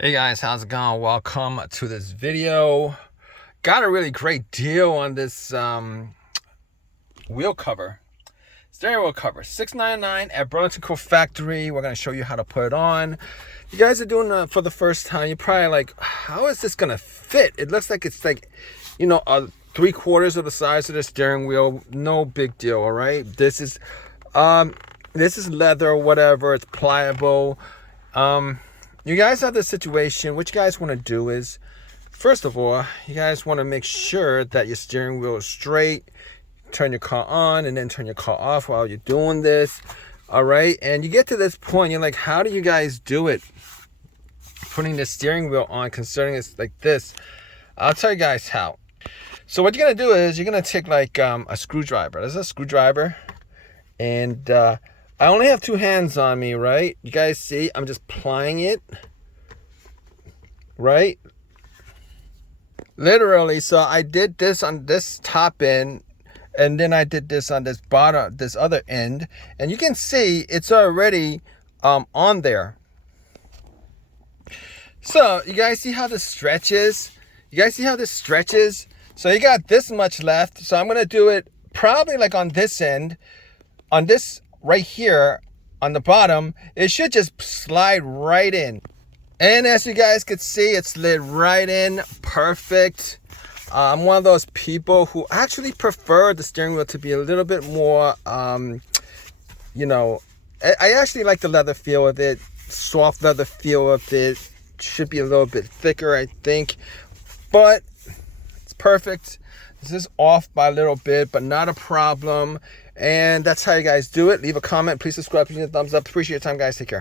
Hey guys, how's it going? Welcome to this video. Got a really great deal on this wheel cover, steering wheel cover, $6.99 at Burlington Coat Factory. We're gonna show you how to put it on. You guys are doing it for the first time. You're probably like, how is this gonna fit? It looks like it's like, you know, 3/4 of the size of the steering wheel. No big deal. All right, this is leather, whatever. It's pliable. You guys have this situation. What you guys want to do is, first of all, you guys want to make sure that your steering wheel is straight. Turn your car on and then turn your car off while you're doing this. All right. And you get to this point, you're like, how do you guys do it? Putting the steering wheel on, considering it's like this. I'll tell you guys how. So what you're going to do is you're going to take like a screwdriver. This is a screwdriver. And I only have two hands on me, right? You guys see, I'm just plying it, right? Literally, so I did this on this top end, and then I did this on this bottom, this other end, and you can see it's already on there. So you guys see how this stretches? You guys see how this stretches? So you got this much left. So I'm gonna do it probably like on this end, on this right here on the bottom. It should just slide right in, and as you guys can see, it slid right in perfect. I'm one of those people who actually prefer the steering wheel to be a little bit more you know, I actually like the leather feel of it, soft leather feel of it. Should be a little bit thicker, I think, but it's perfect. This is off by a little bit, but not a problem. And that's how you guys do it. Leave a comment. Please subscribe. Please hit a thumbs up. Appreciate your time, guys. Take care.